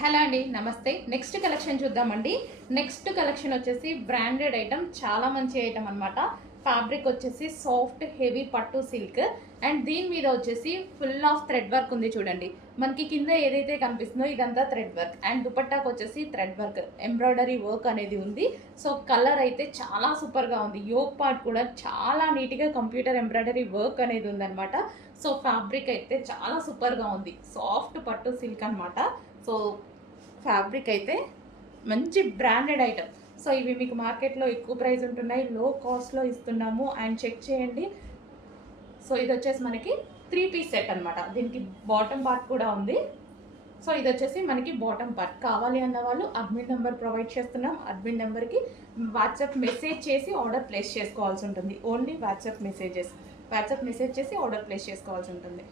Hello అండి, నమస్తే. Next collection చూద్దామండి. నెక్స్ట్ కలెక్షన్ వచ్చేసి బ్రాండెడ్ ఐటమ్, చాలా మంచి ఐటమ్ అనమాట. ఫ్యాబ్రిక్ వచ్చేసి సాఫ్ట్ హెవీ పట్టు సిల్క్ అండ్ దీని మీద వచ్చేసి ఫుల్ ఆఫ్ థ్రెడ్ వర్క్ ఉంది చూడండి. మనకి కింద ఏదైతే కనిపిస్తుందో ఇదంతా థ్రెడ్ వర్క్ అండ్ దుపట్టాకు వచ్చేసి థ్రెడ్ వర్క్ ఎంబ్రాయిడరీ వర్క్ అనేది ఉంది. సో కలర్ అయితే చాలా సూపర్గా ఉంది. యోక్ పార్ట్ కూడా చాలా నీట్గా కంప్యూటర్ ఎంబ్రాయిడరీ వర్క్ అనేది ఉందన్నమాట. సో ఫ్యాబ్రిక్ అయితే చాలా సూపర్గా ఉంది. సాఫ్ట్ పట్టు సిల్క్ అనమాట. సో ఫ్యాబ్రిక్ అయితే మంచి బ్రాండెడ్ ఐటమ్. సో ఇవి మీకు మార్కెట్లో ఎక్కువ ప్రైస్ ఉంటున్నాయి, లో కాస్ట్లో ఇస్తున్నాము అండ్ చెక్ చేయండి. సో ఇది వచ్చేసి మనకి 3 పీస్ సెట్ అనమాట. దీనికి బాటమ్ పార్ట్ కూడా ఉంది. సో ఇది వచ్చేసి మనకి బాటమ్ పార్ట్. కావాలి అన్న వాళ్ళు అడ్మిన్ నెంబర్ ప్రొవైడ్ చేస్తున్నాం. అడ్మిన్ నెంబర్కి వాట్సాప్ మెసేజ్ చేసి ఆర్డర్ ప్లేస్ చేసుకోవాల్సి ఉంటుంది. ఓన్లీ వాట్సాప్ మెసేజ్ చేసి ఆర్డర్ ప్లేస్ చేసుకోవాల్సి ఉంటుంది.